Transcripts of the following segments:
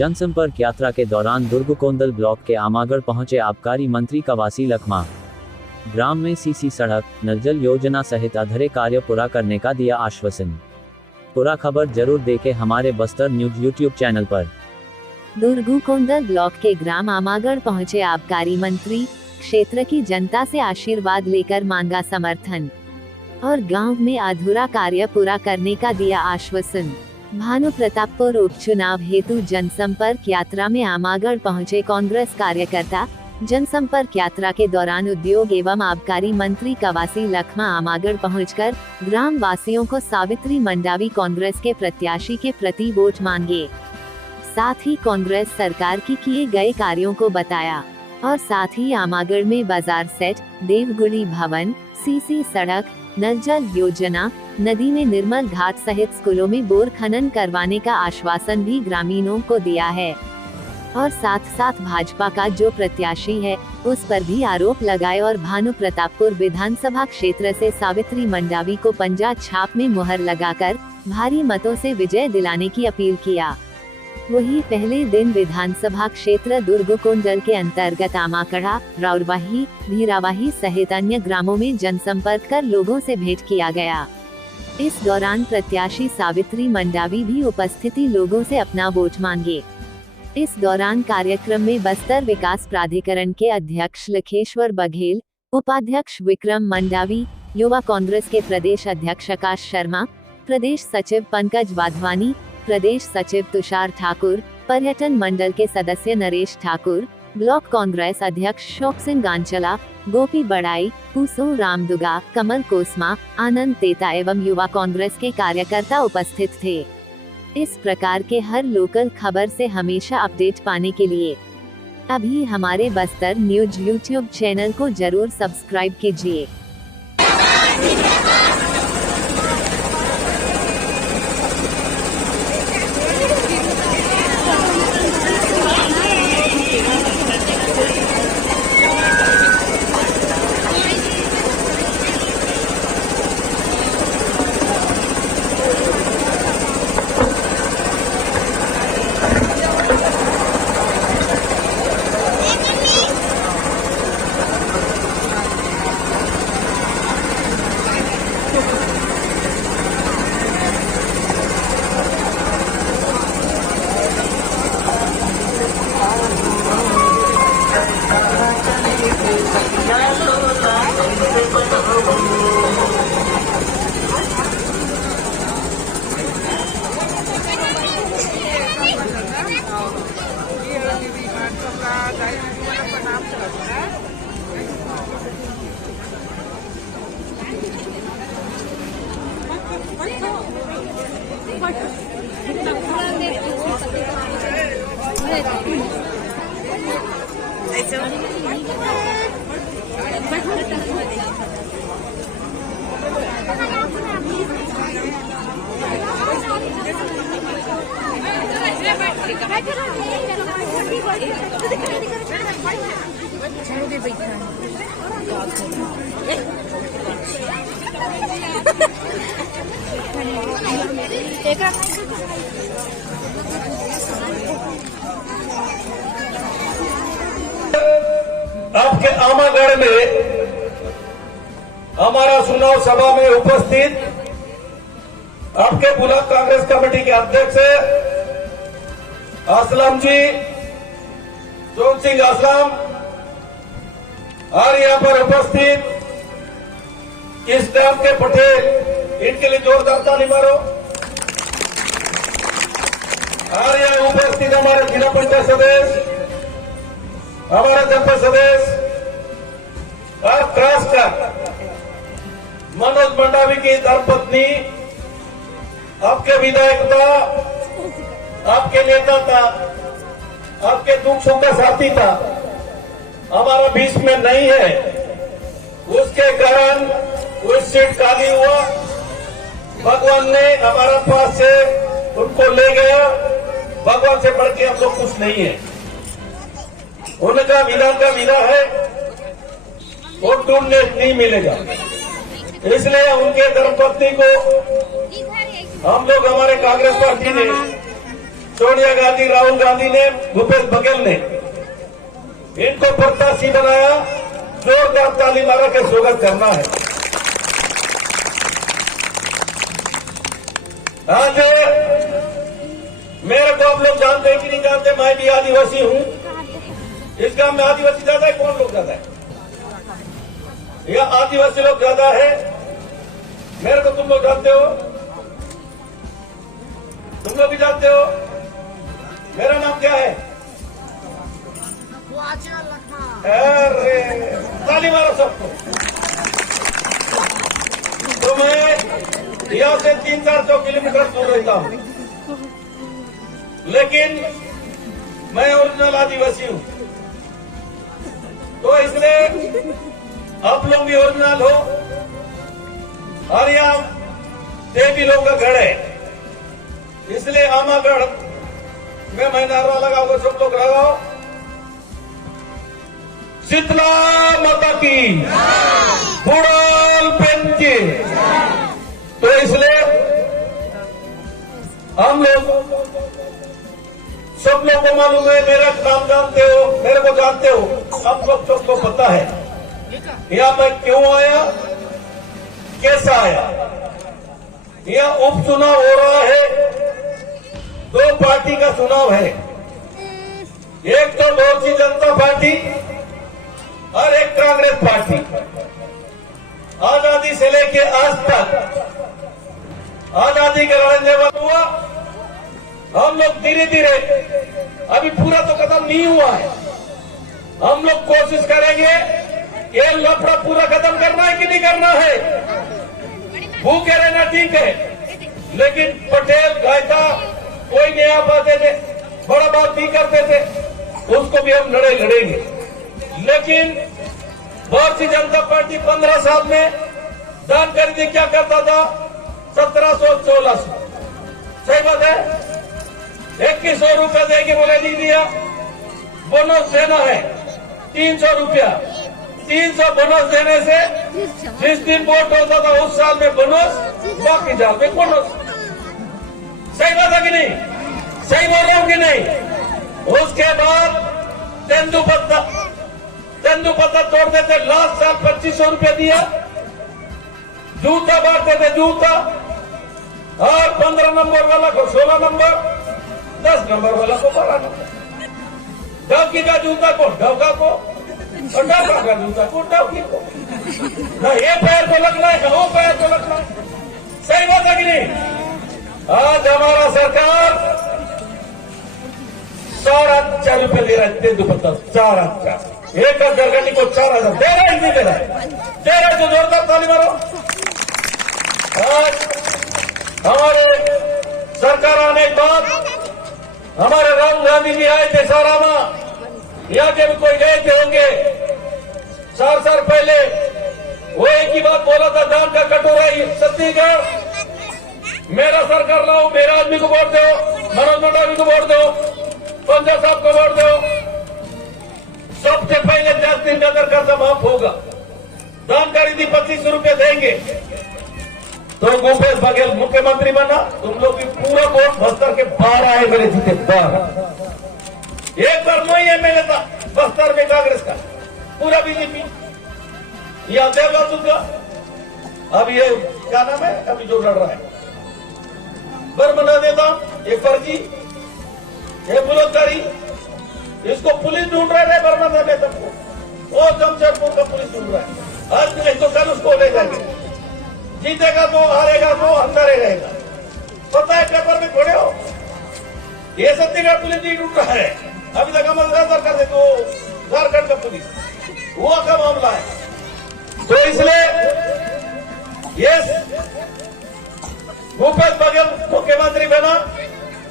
जनसंपर्क यात्रा के दौरान दुर्ग कोंदल ब्लॉक के आमागढ़ पहुंचे आबकारी मंत्री कवासी लखमा। ग्राम में सीसी सड़क, नल जल योजना सहित अधूरे कार्य पूरा करने का दिया आश्वासन। पूरा खबर जरूर देखें हमारे बस्तर न्यूज यूट्यूब चैनल पर। दुर्ग कोंदल ब्लॉक के ग्राम आमागढ़ पहुंचे आबकारी मंत्री, क्षेत्र की जनता से आशीर्वाद लेकर मांगा समर्थन और गांव में अधूरा कार्य पूरा करने का दिया आश्वासन। भानु प्रतापपुर उपचुनाव हेतु जनसंपर्क यात्रा में आमागढ़ पहुंचे कांग्रेस कार्यकर्ता। जनसंपर्क यात्रा के दौरान उद्योग एवं आबकारी मंत्री कवासी लखमा आमागढ़ पहुंचकर ग्राम वासियों को सावित्री मंडावी कांग्रेस के प्रत्याशी के प्रति वोट मांगे। साथ ही कांग्रेस सरकार की किए गए कार्यों को बताया और साथ ही आमागढ़ में बाजार सेट, देवगुड़ी भवन, सीसी सड़क, नल जल योजना, नदी में निर्मल घाट सहित स्कूलों में बोर खनन करवाने का आश्वासन भी ग्रामीणों को दिया है और साथ भाजपा का जो प्रत्याशी है उस पर भी आरोप लगाए और भानु प्रतापपुर विधानसभा क्षेत्र से सावित्री मंडावी को पंजा छाप में मुहर लगाकर भारी मतों से विजय दिलाने की अपील किया। वही पहले दिन विधानसभा क्षेत्र दुर्ग कोंदल के अंतर्गत आमाकड़ा, राउरवाही, भीरावाही सहित अन्य ग्रामों में जनसंपर्क कर लोगों से भेंट किया गया। इस दौरान प्रत्याशी सावित्री मंडावी भी उपस्थिति लोगों से अपना वोट मांगे। इस दौरान कार्यक्रम में बस्तर विकास प्राधिकरण के अध्यक्ष लखेश्वर बघेल, उपाध्यक्ष विक्रम मंडावी, युवा कांग्रेस के प्रदेश अध्यक्ष आकाश शर्मा, प्रदेश सचिव पंकज वाधवानी, प्रदेश सचिव तुषार ठाकुर, पर्यटन मंडल के सदस्य नरेश ठाकुर, ब्लॉक कांग्रेस अध्यक्ष शोक सिंह गांचला, गोपी बड़ाई, पूसो रामदुगा, कमल कोसमा, आनंद तेता एवं युवा कांग्रेस के कार्यकर्ता उपस्थित थे। इस प्रकार के हर लोकल खबर से हमेशा अपडेट पाने के लिए अभी हमारे बस्तर न्यूज यूट्यूब चैनल को जरूर सब्सक्राइब कीजिए। आपके आमागढ़ में हमारा चुनाव सभा में उपस्थित आपके ब्लॉक कांग्रेस कमेटी के अध्यक्ष असलम जी, जोन सिंह असलम और यहाँ पर उपस्थित इस ग्राम के पटेल, इनके लिए जोरदार ताली मारो। और यहाँ उपस्थित हमारे जिला पंचायत सदस्य, हमारा जनपद सदस्य और खासकर मनोज मंडावी की धर्मपत्नी, आपके विधायक था, आपके नेता था, आपके दुख सुख का साथी था, हमारा बीच में नहीं है, उसके कारण वो सीट खाली हुआ। भगवान ने हमारा पास से उनको ले गया। भगवान से बढ़ के हम लोग कुछ नहीं है। उनका विधान का विधा है, वो ढूंढने नहीं मिलेगा। इसलिए उनके धर्मपत्नी को हम लोग हमारे कांग्रेस पार्टी ने सोनिया गांधी, राहुल गांधी ने, भूपेश बघेल ने इनको प्रत्याशी बनाया। जोरदार ताली मारा के स्वागत करना है। आज मेरे को आप लोग जानते हैं कि नहीं जानते, मैं भी आदिवासी हूं। इस गांव में आदिवासी ज्यादा है, कौन लोग ज्यादा है? या आदिवासी लोग ज्यादा है। मेरे को तुम लोग जानते हो, तुम लोग भी जानते हो। मेरा नाम क्या है? अरे ताली मारो सबको। तो मैं यहाँ से 300-400 किलोमीटर दूर रहता हूँ, लेकिन मैं ओरिजिनल आदिवासी हूँ। तो इसलिए आप लोग भी ओरिजिनल हो। और यहाँ देवी लोग का गढ़ है, इसलिए आमागढ़ में मैं नारा लगाऊंगा, सब लोग लगाओ। शीतला माता की, बुड़ाल पेंची। तो इसलिए हम लोग, सब लोग को मालूम है, मेरा नाम जानते हो, मेरे को जानते हो, आप लोग सबको पता है यहाँ मैं क्यों आया, कैसा आया। यह उपचुनाव हो रहा है, 2 पार्टी का चुनाव है। एक तो भारतीय जनता पार्टी और एक कांग्रेस पार्टी। आजादी से लेके आज तक आजादी का लड़ने वाला हुआ। हम लोग धीरे धीरे, अभी पूरा तो खत्म नहीं हुआ है, हम लोग कोशिश करेंगे ये लफड़ा पूरा खत्म करना है कि नहीं करना है। भूखे रहना ठीक है, लेकिन पटेल गायता कोई नहीं आ पाते थे, बड़ा बात नहीं करते थे, उसको भी हम लड़ेंगे। लेकिन भारतीय जनता पार्टी 15 साल में दान खरीदी क्या करता था? 1700-1600। सही बात है। 2100 रुपया देंगे बोले, नहीं दिया। बोनस देना है 300 रुपया। 300 बोनस देने से जिस दिन वोट होता था उस साल में बोनस, बाकी साल में बोनस। सही बात है कि नहीं? सही बोल रहा हूं कि नहीं? उसके बाद तेंदुपत्ता तोड़ देते। लास्ट साल 2500 रुपया दिया। जूता बांटते थे, जूता। और 15 नंबर वाला को 16 नंबर, 10 नंबर वाला को 12 नंबर। डवकी का जूता को डवका को, और डवका का जूता को डवकी को। ना ये पैर को लगना है, ना वो पैर को लगना है। सही बात है कि नहीं? आज हमारा सरकार 4,000 रुपये दे रहा है तेंदुपत्ता। 4,000, 1,000 गड्डी को 4,000 दे रहा है, नहीं दे रहा है? दे रहा है तो जोरदार ताली मारो। आज हमारे सरकार आने के बाद हमारे राहुल गांधी जी आए थे सारामा, यहाँ के भी कोई गए थे होंगे। 4 साल पहले वो एक ही बात बोला था, दान का कटोरा छत्तीसगढ़ मेरा सरकार लाओ, मेरे आदमी को वोट दो, मनोज मंडावी को वोट दो, पंजा साहब को वोट दो। सबसे पहले 10 दिन के अंदर कर्जा माफ होगा। दान खरीदी 2500 रुपये देंगे। तो भूपेश बघेल मुख्यमंत्री बना। तुम लोग भी पूरा वोट बस्तर के 12 एमएलए जीते। 12। एक बार वही एमएलए था बस्तर में कांग्रेस का, पूरा बीजेपी। यह देवलातू का, अब ये क्या नाम है अभी जो लड़ रहा है, बना देता ये फर्जी, ये बलात्कारी, इसको पुलिस ढूंढ रहा है। बर्मा देने तक वो जमशेदपुर का पुलिस ढूंढ रहा है। आज नहीं तो कल उसको ले जाएंगे। जीतेगा तो, हारेगा तो अंदर ही रहेगा। पता है पेपर में पढ़े हो, ये छत्तीसगढ़ पुलिस नहीं ढूंढ रहा है। अभी तक अमर सरकार से तो झारखंड का पुलिस हुआ का मामला है। तो इसलिए ये भूपेश बघेल मुख्यमंत्री बना।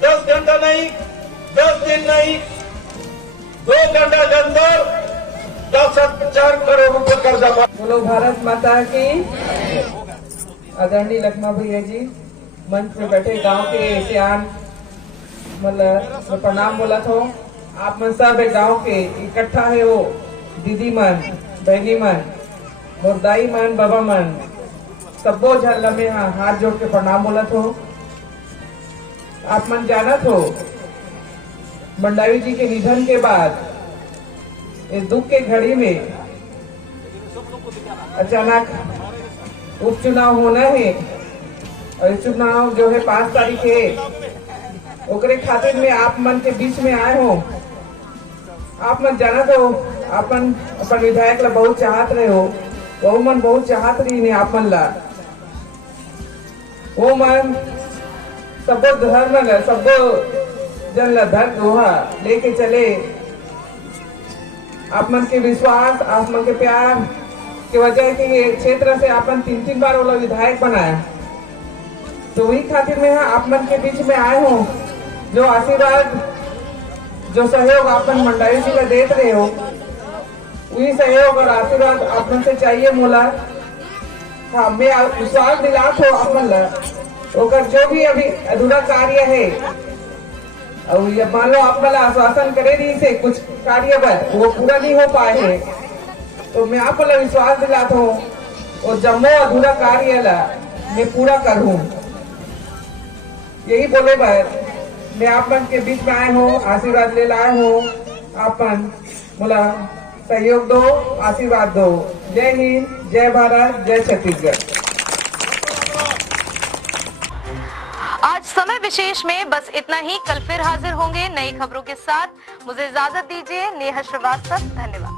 10 घंटा नहीं, 10 दिन नहीं, 2 घंटा के अंदर 10,000 करोड़ रुपए कर्जा। बोलो भारत माता की। आदरणीय लखमा भैया जी मंच पे बैठे गांव के सियान मतलब प्रणाम बोला था। आप मन सब गांव के इकट्ठा है वो दीदी मन, बहनी मन, और दाई मन, बाबा मन, सबो झन लमे हाथ जोड़ के प्रणाम बोला था। आप मन जाना थो मंडावी जी के निधन के बाद इस दुख के घड़ी में अचानक उपचुनाव होना है और इस चुनाव जो है 5 तारीख है ओकरे खातिर में आप मन के बीच में आए हो। आप मन जाना तो अपन विधायक ला बहुत चाहत रहे हो, वो मन बहुत चाहत रही ने आप मन ला, वो मन सबो धर्म ला सबो जन ला धर दोहा लेके चले। आप मन के विश्वास, आप मन के प्यार की वजह के ये क्षेत्र से अपन 3 बार वो विधायक बनाया, तो वही खातिर में आप मन के बीच में आए हो। जो आशीर्वाद, जो सहयोग अपन मंडावी जी का देते रहे हो, वही सहयोग और आशीर्वाद आप मन से चाहिए मोला। हाँ, मैं विश्वास दिलात हो आप मन ला, ओकर जो भी अभी अधूरा कार्य है और ये मान लो आप मला आश्वासन करे रही से कुछ कार्य वो पूरा नहीं हो पाए है, तो मैं आप मला विश्वास दिलाता हूँ और जम्मो अधूरा कार्य ला मैं पूरा करूँ। यही बोले भाई मैं आप मन के बीच में आए हूँ, आशीर्वाद ले लाए हूँ। आप मन मोला सहयोग दो, आशीर्वाद दो। जय हिंद, जय भारत, जय छत्तीसगढ़। आज समय विशेष में बस इतना ही। कल फिर हाजिर होंगे नई खबरों के साथ। मुझे इजाजत दीजिए। नेहा श्रीवास्तव, धन्यवाद।